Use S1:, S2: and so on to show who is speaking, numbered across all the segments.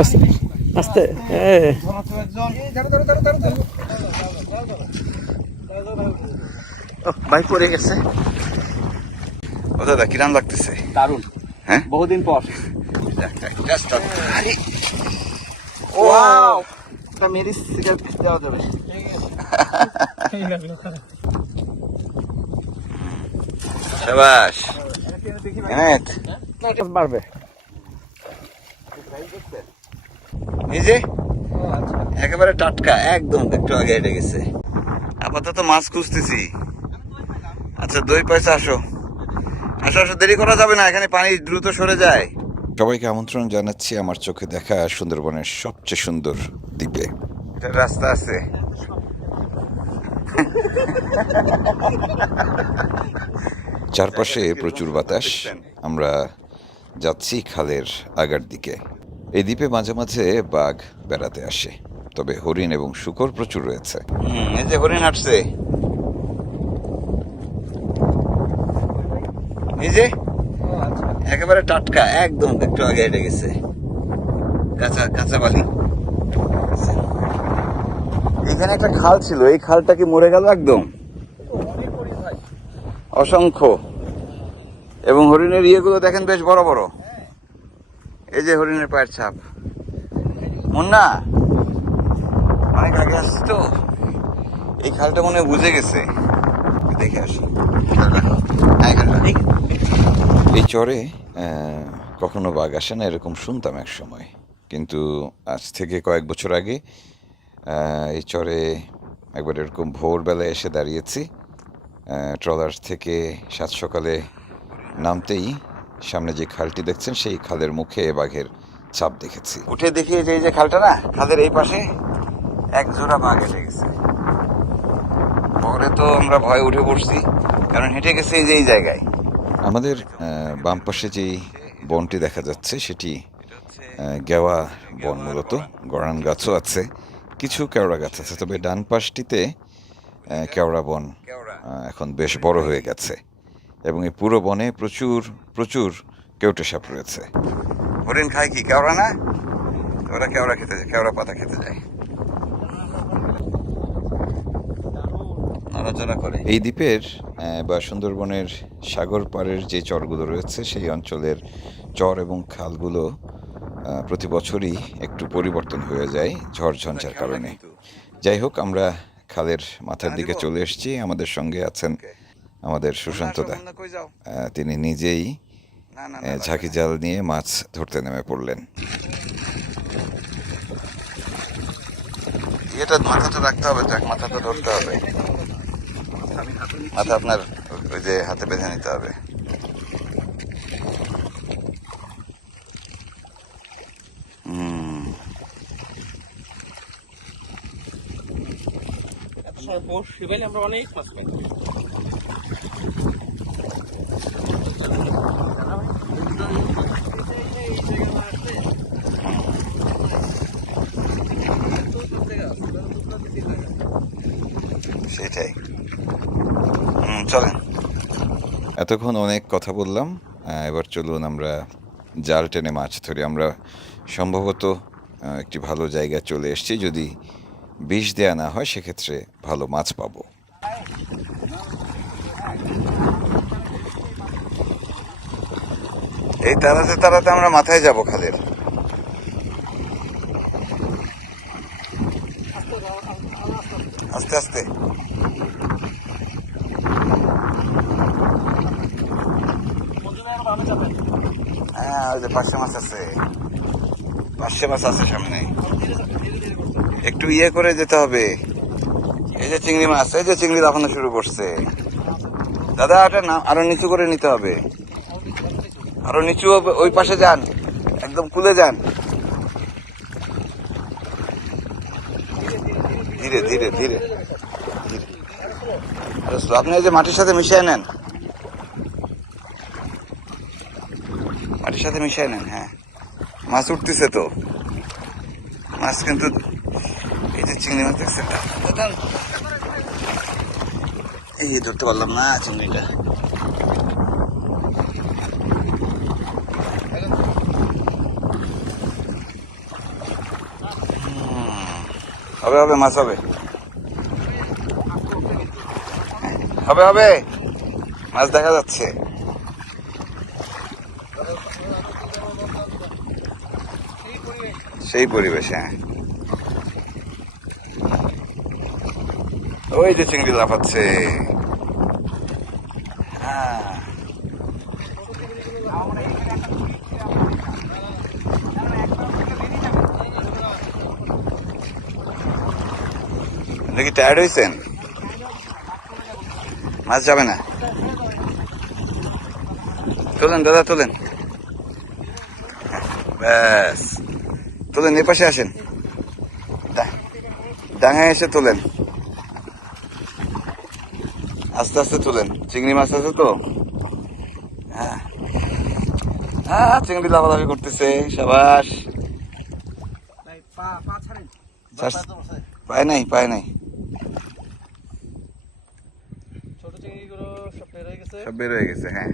S1: আস্তে আস্তে
S2: বাইক পড়ে গেছে। ও দাদা কিরাম লাগতেছে?
S1: দারুণ।
S2: হ্যাঁ?
S1: বহুদিন পর।
S2: ওয়াও
S1: মেরি সিগারেট দেওয়া যাবে।
S2: শাবাশ
S1: বাড়বে।
S2: এই একেবারে টাটকা একদম একটু আগে হেঁটে গেছে। আপাতত মাছ খুঁজতেছি। আচ্ছা দই পয়সা আসো। আসো আসো দেরি করা যাবে না এখানে পানি দ্রুত সরে যায়। সবাইকে আমন্ত্রণ জানাচ্ছি আমার চোখে দেখা সুন্দরবনের সবচেয়ে সুন্দর দ্বীপে। এটা রাস্তা আছে। চারপাশে প্রচুর বাতাস। আমরা যাচ্ছি খালের আগার দিকে। এই দ্বীপে মাঝে মাঝে বাঘ বেড়াতে আসে, তবে হরিণ এবং শুকর প্রচুর রয়েছে। এই যে হরিণ হাঁটছে। এই যে, একেবারে টাটকা, একদম একটু আগে হেঁটে গেছে। কাঁচা কাঁচা বালি। এখানে একটা খাল ছিল, এই খালটা কি মরে গেল একদম? অসংখ্য। এবং হরিণের ইয়েগুলো দেখেন বেশ বড় বড়। এই যে হরিণের পায়ের ছাপ। মুন্না, অনেক আগে আসছি তো? এই খালটা মনে বুঝে গেছে। দেখে আসি। এই চরে কখনো বাঘ আসে না, এরকম শুনতাম এক সময়। কিন্তু আজ থেকে কয়েক বছর আগে এই চরে একবার এরকম ভোরবেলায় এসে দাঁড়িয়েছি। ট্রলার থেকে সাত সকালে নামতেই সামনে যে খালটি দেখছেন সেই খালের মুখে বাঘের ছাপ দেখেছি। উঠে দেখি যে এই যে খালটা না খালের এই পাশে এক জোড়া বাঘ এসে গেছে। পরে তো আমরা ভয়ে উঠে পড়ছি কারণ হেঁটে গেছে এই যে এই জায়গায়। আমাদের বাম পাশে যেই বনটি দেখা যাচ্ছে সেটি গেওয়া বন মূলত। গড়ান গাছও আছে কিছু কেওড়া গাছ আছে তবে ডান পাশটিতে কেওড়া বন এখন বেশ বড় হয়ে গেছে। এবং এই পুরো বনে প্রচুর প্রচুর কেউটে সাপ রয়েছে। হরিণ খায় কি? কেওড়া না? ওরা কেওড়া খেতে যায় কেওড়া পাতা খেতে যায়। করে। এই দ্বীপের বা সুন্দরবনের সাগর পাড়ের যে চরগুলো রয়েছে সেই অঞ্চলের চর এবং খালগুলো প্রতি বছরই একটু পরিবর্তন হয়ে যায় ঝড় ঝঞ্ঝার কারণে। যাই হোক আমরা খালের মাথার দিকে চলে এসেছি। আমাদের সঙ্গে আছেন আমাদের সুশান্ত দা। তিনি নিজেই ঝাঁকি জাল নিয়ে মাছ ধরতে নেমে পড়লেন। এটা মাথা তো রাখতে হবে যাক মাথা তো ধরতে হবে। মাথা আপনার ওই যে হাতে বেঁধে নিতে হবে। হুম।
S1: আমরা অনেক মাছ পাই
S2: সেটাই। এতক্ষণ অনেক কথা বললাম এবার চলুন আমরা জাল টেনে মাছ ধরি। আমরা সম্ভবত একটি ভালো জায়গায় চলে এসেছি। যদি বিষ দেয়া না হয়, সেক্ষেত্রে ভালো মাছ পাবো। এই তাড়াতে তাড়াতে আমরা মাথায় যাব খালের আস্তে আস্তে। হ্যাঁ ওই যে মাছ আছে। মাছ আছে, সামনে। একটু ইয়ে করে যেতে হবে। এই যে চিংড়ি মাছ, এই যে চিংড়ি লাফানো শুরু করছে। দাদা না আরও নিচু করে নিতে হবে। আরও নিচু ওই পাশে যান। একদম কুলে যান। ধীরে ধীরে ধীরে। আরে আপনি যে মাটির সাথে মিশিয়ে নেন। মাটির সাথে মিশিয়ে নেন হ্যাঁ। মাছ উঠতেছে তো। মাছ কিন্তু এই যে চিংড়ি মাছ দেখছেন? এই ধরতে পারলাম না চিংড়িটা। হবে হবে, মাছ হবে। হবে হবে। মাছ দেখা যাচ্ছে। সেই পরিবেশ হ্যাঁ। ওই যে চিংড়ি লাফাচ্ছে হ্যাঁ দেখি টায়ার্ড হয়েছেন? মাছ যাবে না? তোলেন দাদা তোলেন। ব্যাস। তোলেন এ পাশে আসেন। ডাঙায় এসে তোলেন। আস্তে আস্তে তোলেন। চিংড়ি মাছ আছে তো? হ্যাঁ। হ্যাঁ চিংড়ি লাফালাফি করতেছে সাবাস। পায় নাই পায় নাই
S1: ছোট চিংড়িগুলো সব বের হয়ে গেছে
S2: হয়ে। হ্যাঁ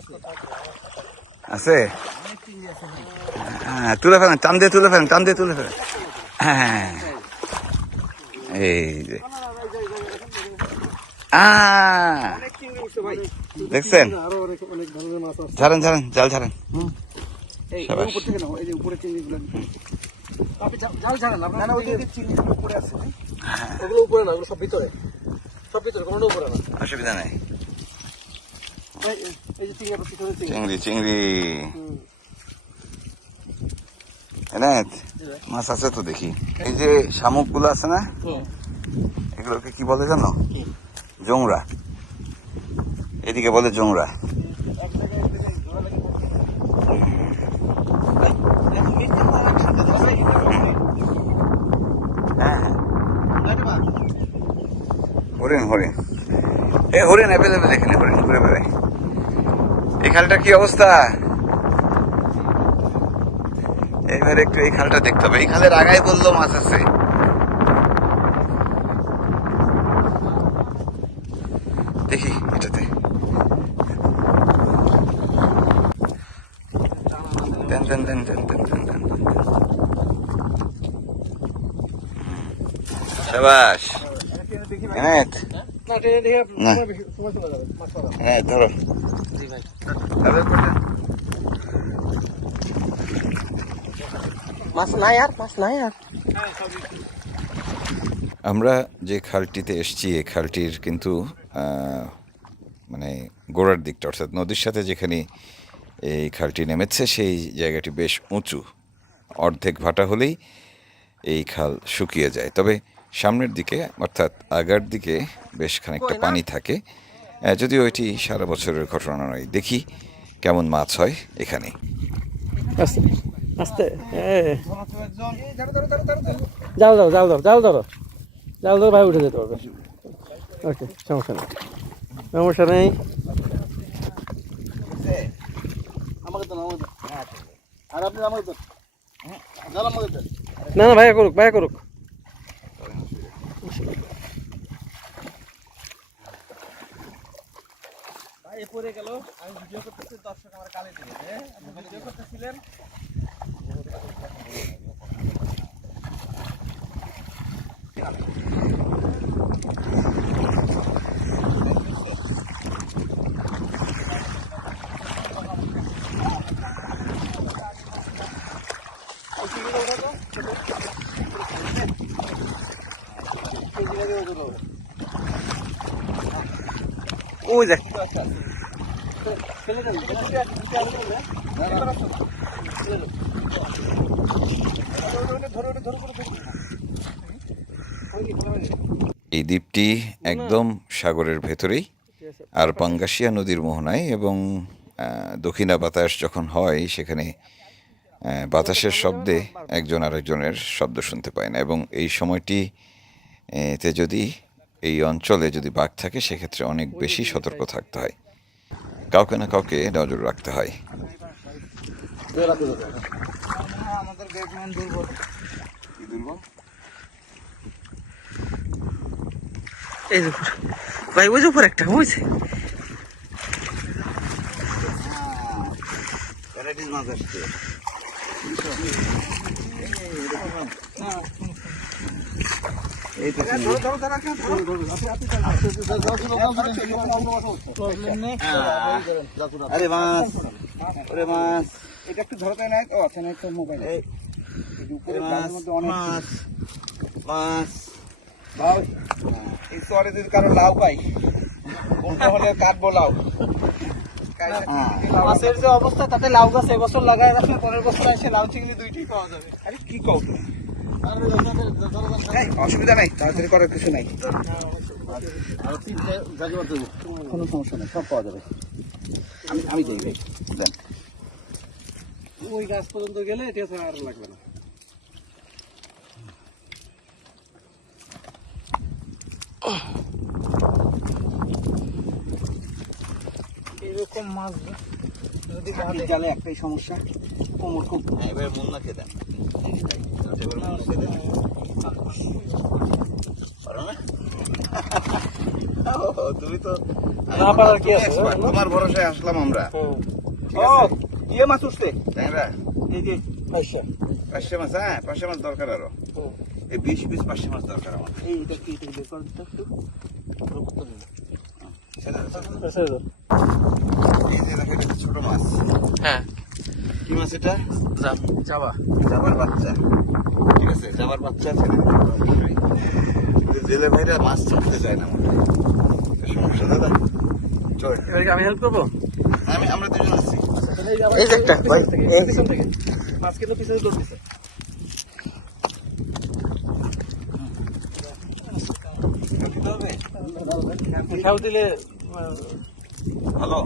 S1: আছে? আছে
S2: হ্যাঁ তুলে ফেলেন টান দিয়ে তুলে ফেলেন টান দিয়ে তুলে ফেলেন। হ্যাঁ এই যে। আহ,
S1: অনেক চিংড়ি উঠছে ভাই।
S2: দেখছেন?
S1: আরও অনেক অনেক ধরনের মাছ আছে।
S2: ছাড়েন ছাড়েন জাল ছাড়েন
S1: এই উপর থেকে নাও এই যে উপরে চিংড়িগুলো আপনি জা- জাল ছাড়েন আপনার না ওই যে চিংড়িগুলো উপরে আছে। ওগুলো উপরে না ওগুলো সব ভিতরে। সব ভিতরে কোনো উপরে না।
S2: অসুবিধা নেই।
S1: চিংড়ি চিংড়ি
S2: মাছ আছে তো দেখি। এই যে শামুকগুলো আছে না? এগুলোকে কি বলে জানো?
S1: কি?
S2: জোংরা। এদিকে বলে জোংরা
S1: এক জায়গায় এক জায়গায় জোড়া লাগিয়ে পড়ছে। এই, এখন মিষ্টি পানি খাতে দাও, এই, এটা হচ্ছে।
S2: হ্যাঁ
S1: লাইটে বা?
S2: হরিণ হরিণ। এ হরিণ অ্যাভেলেবেল এখানে, হরিণ, ঘুরে বেড়ায় এই খালটার কি অবস্থা? এবার একটু এই খালটা দেখতে হবে। এই খালের আগায় বলল মাছ আছে। দেখি, এটাতে। দেন হ্যাঁ ধরো।
S1: মাছ নাই আর মাছ নাই আর।
S2: আমরা যে খালটিতে এসেছি এই খালটির কিন্তু মানে গোড়ার দিকটা অর্থাৎ নদীর সাথে যেখানে এই খালটি নেমেছে সেই জায়গাটি বেশ উঁচু। অর্ধেক ভাটা হলেই এই খাল শুকিয়ে যায়। তবে সামনের দিকে অর্থাৎ আগার দিকে বেশ খানিকটা পানি থাকে। যদিও এটি সারা বছরের ঘটনা নয়। দেখি কেমন মাছ হয় এখানে।
S3: আস্তে যাও যাও যাও যাও যাও ধরো যাও। ধরো ভাই উঠে যেতে পারবে ওকে সমস্যা নেই। সমস্যা নেই।
S1: আমাকে দেন
S3: না না ভাইয়া করুক ভাইয়া করুক।
S1: পড়ে গেল। আমি ভিডিও করতেছি দর্শক আমার গালে দিবে ভিডিও করতেছিলেন?
S3: ওই দেখ।
S2: এই দ্বীপটি একদম সাগরের ভেতরেই, আর পাঙ্গাসিয়া নদীর মোহনায় এবং দক্ষিণা বাতাস যখন হয় সেখানে বাতাসের শব্দে একজন আরেকজনের শব্দ শুনতে পায় না। এবং এই সময়টি তে যদি এই অঞ্চলে যদি বাঘ থাকে, সেক্ষেত্রে অনেক বেশি সতর্ক থাকতে হয়। কাউকে না কাউকে নজর রাখতে হয়
S1: আমাদের ব্যাটম্যান দুর্বল
S3: এই যে উপরে। ভাই ওই যে উপর একটা বুঝছে
S2: ভ্যারাইটিস মাছ আসছে আরে মাছ
S1: এটা একটু ধরতে নাই ও আচ্ছা মোবাইল উপরে
S2: মাছ
S1: মধ্যে অনেক
S2: মাছ মাছ
S1: লাউ এই চরে যদি কারও লাউ পাই কোনটা হলে কাটবো লাউ।
S3: মাছের যে অবস্থা তাতে লাউ গাছ এবছর লাগায় রাখলে পরের বছর এসে লাউ চিংড়ি দুইটাই পাওয়া যাবে।
S1: আরে কি কও তুমি? এই, অসুবিধা নাই তাড়াতাড়ি করার কিছু নাই কোনো সমস্যা নেই সব পাওয়া যাবে আমি আমি যাই ভাই
S2: দেন।
S3: ওই গাছ পর্যন্ত গেলে এটা আর লাগবে না এরকম মাছ যদি
S1: জালে একটাই সমস্যা কোমর খুব
S2: হ্যাঁ, এবার পারো না? ও, তুমি তো
S3: না পারার
S2: তোমার ভরসায় আসলাম আমরা
S1: ও ইয়ে মাছ উঠছে
S2: ট্যাংরা পাঁচশো মাছ হ্যাঁ পাঁচশো মাছ দরকার আরও এই বিশ পিস পাঁচশো মাছ দরকার আমার
S1: এইটা কি এটা বের করে দিতে একটু
S2: ছেড়ে দাও, ছেড়ে দাও। এই যে দেখো, এটা হচ্ছে ছোট মাছ
S3: হ্যাঁ
S2: কি মাছ এটা?
S3: যাবা
S2: জাবার বাচ্চা। ঠিক আছে জাবার বাচ্চা। কিন্তু জেলে ভাইরা মাছ ছাড়তে চায় না। সমস্যা দাদা। চল।
S3: আমি হেল্প করব?
S2: আমি আমরা দুজন আছি।
S3: এই যে একটা ভাই পিছন থেকে। পাঁচ কিলো পিছনে দৌড় দিছে।
S2: ভালো।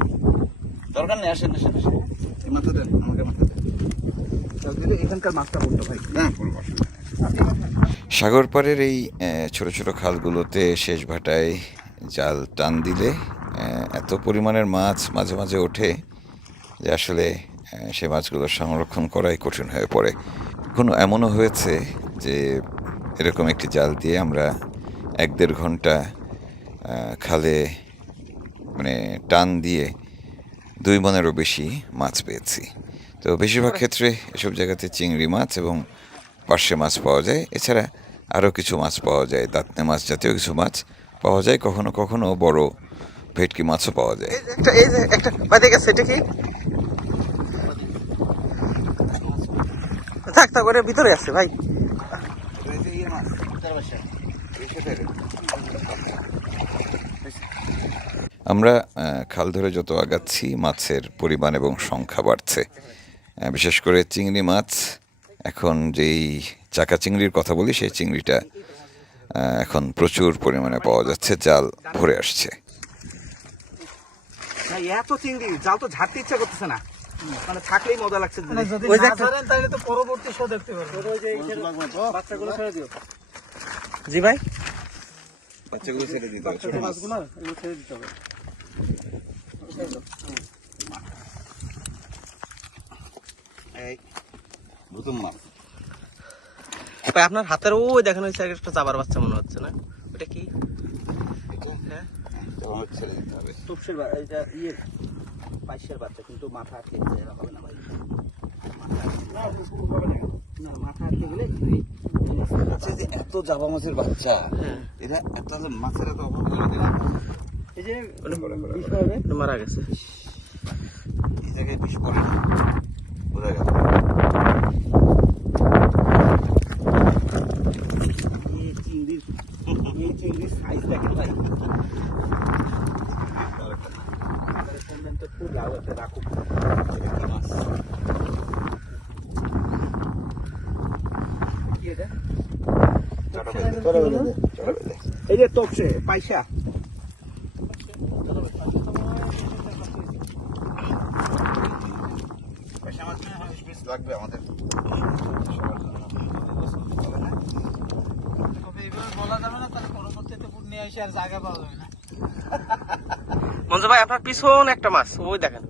S2: দরকার নেই আসেন আসেন আসেন। মাথা দেন আমাকে মাথা দেন।
S1: তাহলে এখানকার মাছটা বলতো ভাই
S2: না করব সাগর পাড়ের এই ছোট ছোট খালগুলোতে শেষ ভাটায় জাল টান দিলে এত পরিমাণের মাছ মাঝে মাঝে ওঠে যে আসলে সে মাছগুলো সংরক্ষণ করাই কঠিন হয়ে পড়ে। কোনো এমনও হয়েছে যে এরকম একটি জাল দিয়ে আমরা এক দেড় ঘণ্টা খালে মানে টান দিয়ে দুই মনেরও বেশি মাছ পেয়েছি। তো বেশিরভাগ ক্ষেত্রে এসব জায়গাতে চিংড়ি মাছ এবং পার্শে মাছ পাওয়া যায়। এছাড়া আরও কিছু মাছ পাওয়া যায় দাঁতনে মাছ জাতীয় কিছু মাছ পাওয়া যায় কখনো কখনো বড় ভেটকি মাছও পাওয়া যায়।
S3: এই যে একটা বাদে গেছে এটা কি? থাক থাক ওটা ভিতরে আছে ভাই।
S2: আমরা খাল ধরে যত আগাচ্ছি মাছের পরিমাণ এবং সংখ্যা বাড়ছে। বিশেষ করে চিংড়ি মাছ এখন যেই চাকা চিংড়ির কথা বলি সেই চিংড়িটা এখন প্রচুর পরিমাণে পাওয়া যাচ্ছে জাল ভরে আসছে।
S1: এত চিংড়ি জাল তো ঝাড়তে ইচ্ছা করতেছে না। মানে থাকলেই মজা লাগছে ওই যে
S3: না
S1: একটা-
S3: ধরেন তাহলে তো পরবর্তী শো দেখতে পারবেন। ওই যে বাচ্চাগুলো ছেড়ে দিও। জি ভাই?
S2: বাচ্চাগুলো ছেড়ে দিতে হবে, ছোট
S3: মাছগুলো ছেড়ে দিতে হবে। ভাই আপনার হাতের ওই দেখেন ওই সাইডে একটা জাবার বাচ্চা মনে হচ্ছে না? ওটা কি? হ্যাঁ।
S1: টুপসের এটা ইয়ে পাইসের বাচ্চা কিন্তু মাথা আটকে হবে না ভাই? না মাথা আটকে গেলে
S2: আচ্ছা এত জাবা মাছের বাচ্চা
S3: হ্যাঁ।
S2: এটা এত মাছের এত অভাব
S1: এই যে
S2: করে, করে, করে,
S1: বিষ
S2: করে।
S1: হবে।
S3: এটা মারা গেছে।
S2: এই জায়গায় বিষ পড়ে। না বোঝা গেল।
S1: এই চিংড়ির এই চিংড়ির সাইজ দেখেন ভাই খুব লাভ আছে রাখুক
S2: কি মাছ
S1: কি এটা
S2: চড়া বেঁধে চড়া বেঁধে চড়া বেঁধে
S1: এই যে তপসে পাইসা
S2: পয়সা মাছ কিনে হাঁস পিস লাগবে আমাদের
S3: মঞ্জু ভাই আপনার পিছন একটা মাছ ওই দেখেন।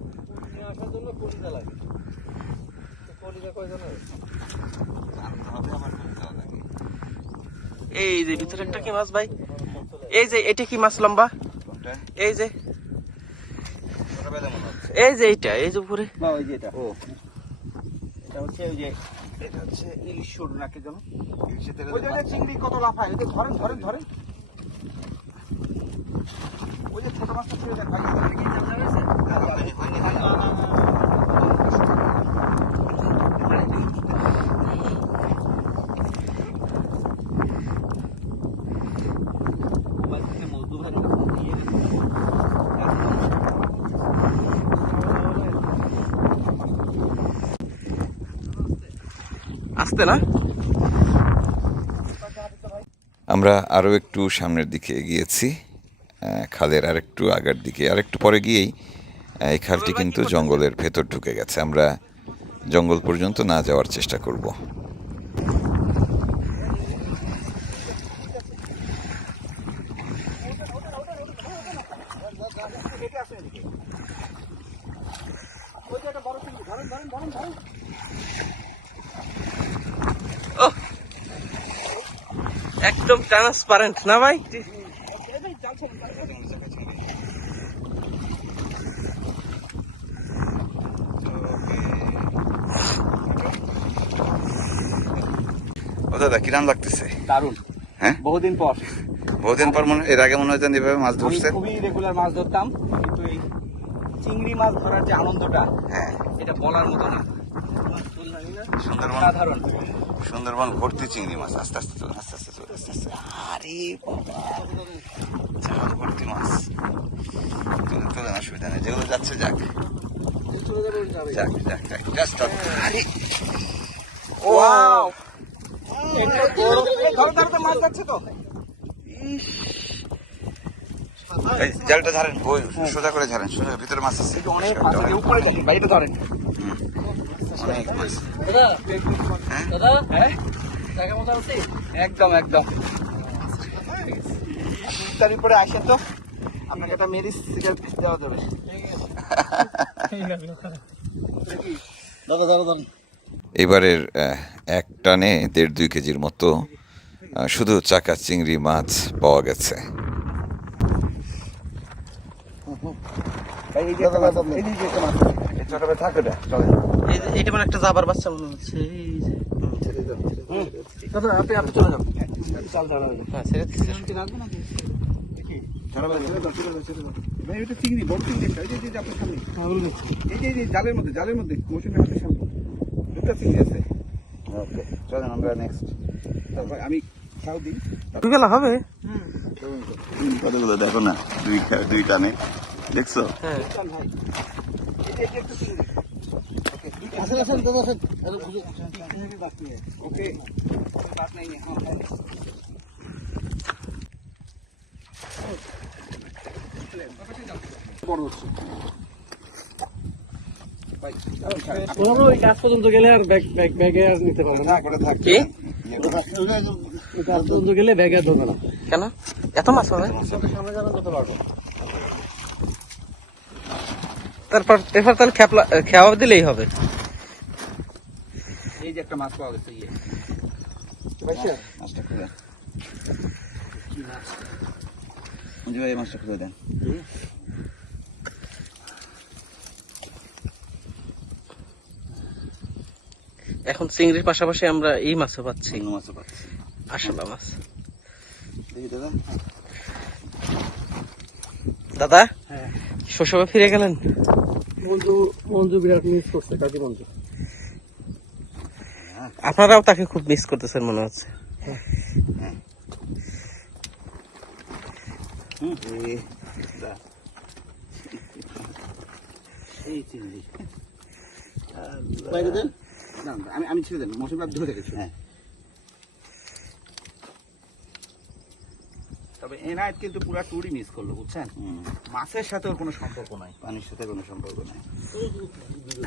S3: এই যে ভিতরে একটা কি মাছ ভাই? এই যে এটা কি মাছ লম্বা? এই যে।
S2: মনে
S3: এই যে এইটা এই যে উপরে।
S1: ওই যে এটা। ও। এটা হচ্ছে ওই যে এটা হচ্ছে ইলিশ নাকি যেন? ওই যে চিংড়ি কত লাফায়? ধরেন ধরেন ধরেন ওই যে
S3: আসতে না
S2: আমরা আরও একটু সামনের দিকে এগিয়েছি। খালের আরেকটু আগার দিকে আরেকটু পরে গিয়েই এই খালটি কিন্তু জঙ্গলের ভেতর ঢুকে গেছে। আমরা জঙ্গল পর্যন্ত না যাওয়ার চেষ্টা করব।
S3: একদম ট্রান্সপারেন্ট না ভাই?
S2: দাদা কিরাম লাগতেছে?
S1: দারুণ।
S2: হ্যাঁ?
S1: বহুদিন পর।
S2: বহুদিন পর মনে এর আগে মনে হয় এভাবে মাছ
S1: আমি
S2: ধরছেন
S1: খুবই রেগুলার মাছ ধরতাম কিন্তু এই চিংড়ি মাছ ধরার যে আনন্দটা
S2: হ্যাঁ।
S1: এটা বলার মতো না।
S2: সুন্দরবন সুন্দরবন ভর্তি চিংড়ি মাছ। আস্তে আস্তে চলে আস্তে আস্তে চলে আস্তে আস্তে। আরে বাবা জাল ভর্তি মাছ। তুলে তুলে অসুবিধা নেই। যেগুলো যাচ্ছে যাক। যাক যাক যাক। জাস্ট আরে!
S1: ওয়াও মাছ যাচ্ছে তো
S2: এই জালটা ধরেন ওই সোজা করে ধরেন সোজা ভিতরে মাছ আছে।
S1: অনেক মাছ। আছে উপরে বাইরে ধরেন
S2: অনেক মাছ হ্যাঁ?
S1: হ্যাঁ একদম একদম। তার উপরে আসেন তো আপনাকে একটা মেরিস সিগারেট দেওয়া যাবে। দাদা দাদা দাদা।
S2: এবারের এক টানে দেড় দুই কেজির মতো শুধু চাকা চিংড়ি মাছ পাওয়া গেছে।
S3: এইটা মানে একটা জাবার বাচ্চা মনে হচ্ছে হ্যাঁ
S1: এটা চিংড়ি বড় চিংড়ি জালের মধ্যে জালের মধ্যে মৌসুমি হাতের সামনে। একটা আছে।
S2: ওকে চলেন নেক্সট
S1: তারপর আমি খাও দিই।
S3: দুই গেলা হবে
S2: কতগুলো? দেখো না দুই দুই দেখছ?
S3: হ্যাঁ।
S1: আসেন দাদা ওকে বাত নাই হ্যাঁ বড়
S3: ওই কাজ পর্যন্ত গেলে আর ব্যাগ ব্যাগ ব্যাগে আর নিতে পারবে না। কি? কাজ পর্যন্ত গেলে ব্যাগে আর না। কেন? এত মাছ হবে সামনে যাবেন তারপর এরপর তাহলে খেপলা খেওয়া দিলেই হবে।
S1: এই যে একটা মাছ পাওয়া গেছে ইয়ে
S2: খুলে মাছটা খুলে দেন।
S3: এখন চিংড়ির পাশাপাশি আমরা এই মাছও পাচ্ছি।
S2: মাছও পাচ্ছি।
S3: আশলা মাছ।
S2: দাদা
S3: দাদা
S1: হ্যাঁ।
S3: শৈশবে ফিরে গেলেন?
S1: মঞ্জু মঞ্জু বিরাট মিস করছে কাজী মঞ্জু
S3: আপনারাও তাকে খুব মিস করতেছেন মনে হচ্ছে।
S2: এই, দা।
S1: এই চিংড়ি। বাইরে দেন। না আমি আমি ছেড়ে দেন মৌসুমি আপনি ধরে রেখেছি
S2: হ্যাঁ।
S1: তবে এনায়েত কিন্তু পুরো ট্যুরই মিস করল বুঝছেন? মাছের সাথে ওর কোনো সম্পর্ক নাই।
S2: পানির সাথে কোনো সম্পর্ক নেই।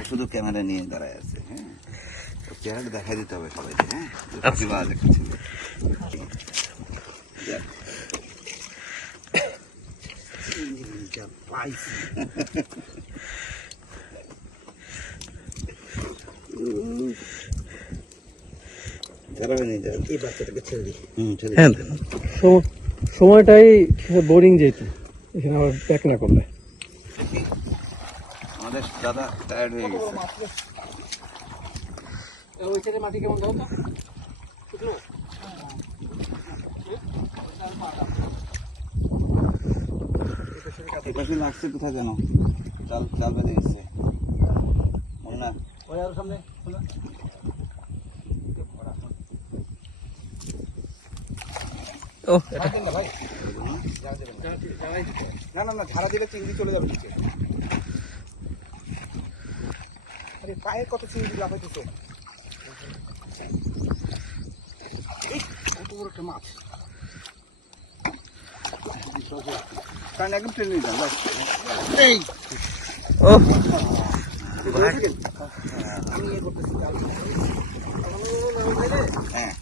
S2: শুধু ক্যামেরা নিয়ে দাঁড়ায় আছে হ্যাঁ? চেহারাটা দেখাই দিতে হবে সবাইকে হ্যাঁ? প্রতিভা একটা
S1: পাইছি
S2: দাঁড়াবে নি, দাঁড়াবে।
S1: এই বাচ্চাটাকে ছেড়ে দিই
S2: হুম, ছেড়ে
S3: হ্যাঁ সময়টাই বোরিং যেহেতু। এখানে আবার ব্যাক না করলে।
S2: আমাদের দাদা টায়ার্ড হয়ে গেছে।
S3: ওই সাইডে মাটি কেমন দাও তো
S2: লাগছে কোথায় যেন? চাল চাল বেঁধে গেছে।
S1: আর সামনে
S3: ও এটা
S1: ভাই না না না ধারা দিলে চিংড়ি চলে যাবে নিচে। আরে পায়ে কত চিংড়ি লাফাইতেছে? কত বড় একটা মাছ।
S2: কারণ একদম ট্রেন যান
S1: এই।
S3: ও
S2: হ্যাঁ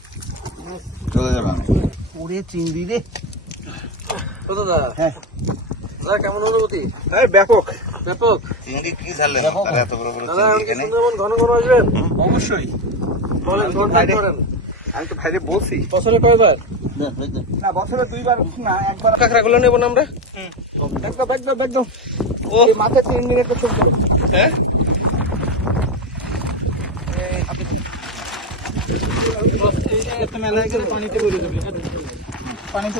S2: চলে যাবে আমি
S1: ওরে চিংড়ি রে।
S3: ও দাদা।
S1: হ্যাঁ।
S3: দাদা কেমন অনুভূতি?
S1: হ্যাঁ ব্যাপক।
S3: ব্যাপক?
S2: চিংড়ি কি ঝাড়লেন তারা এত বড় বড়
S3: দাদা
S2: চিংড়ি
S3: আমাকে
S2: এখানে
S3: সুন্দরবন ঘন ঘন আসবেন?
S1: অবশ্যই।
S3: বলেন করেন।
S1: আমি তো ভাইরে বলছি।
S3: বছরে কয়বার?
S1: না বছরে দুইবার না একবার
S3: কাঁকড়াগুলো নেব না আমরা?
S1: একদম একদম একদম।
S3: ও
S1: মাথায় চিংড়ি একটা ছবি
S3: হ্যাঁ
S1: পানিতে পানিতে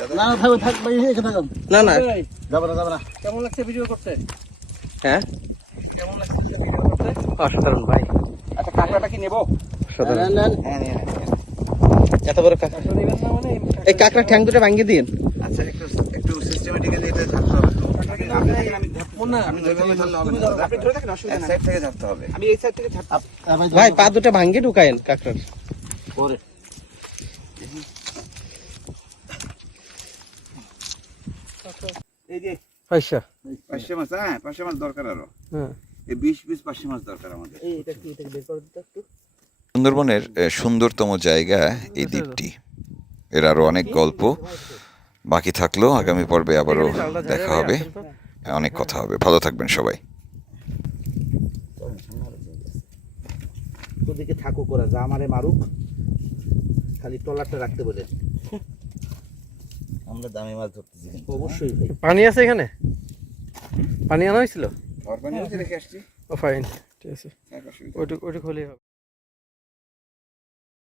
S2: দাদা
S1: না থাক ভাই
S3: না না
S1: যাবে না যাবে না
S3: কেমন লাগছে ভিডিও করতে হ্যাঁ কেমন লাগছে ভিডিও করতে অসাধারণ ভাই
S1: আচ্ছা কি
S2: হ্যাঁ।
S3: এত বড় কাঁকড়া এই কাঁকড়া ঠ্যাং দুটো ভাঙিয়ে দিন
S2: আচ্ছা একটু একটু সিস্টেমেটিক্যালি এটা ঝাড়তে হবে
S3: ভাই পা দুটো ভাঙিয়ে ঢুকায়েন কাঁকড়ার
S1: পরে। এই যে
S3: পয়সা
S2: পাঁচশো মাছ হ্যাঁ পাঁচশো মাছ দরকার আরও।
S3: হ্যাঁ।
S2: এই বিশ পিস পাঁচশো মাছ দরকার আমাদের।
S1: এই কি এটা বের করে দিতে একটু?
S4: সুন্দরবনের সুন্দরতম জায়গা এই দ্বীপটি। এর আরও অনেক গল্প বাকি থাকলেও আগামী পর্বে আবারও দেখা হবে। অনেক কথা হবে। ভালো থাকবেন সবাই।
S1: ওদিকে থাকুক ওরা যা আমারে মারুক খালি ট্রলারটা রাখতে বলে।
S2: আমরা দামি মাছ ধরতেছি
S1: অবশ্যই ভাই।
S3: পানি আছে এখানে? পানি আনা হয়েছিল?
S2: ঘর পানি রেখে আসছি।
S3: ও ফাইন ঠিক আছে। ওইটুকু ওইটুকু হলেই হবে।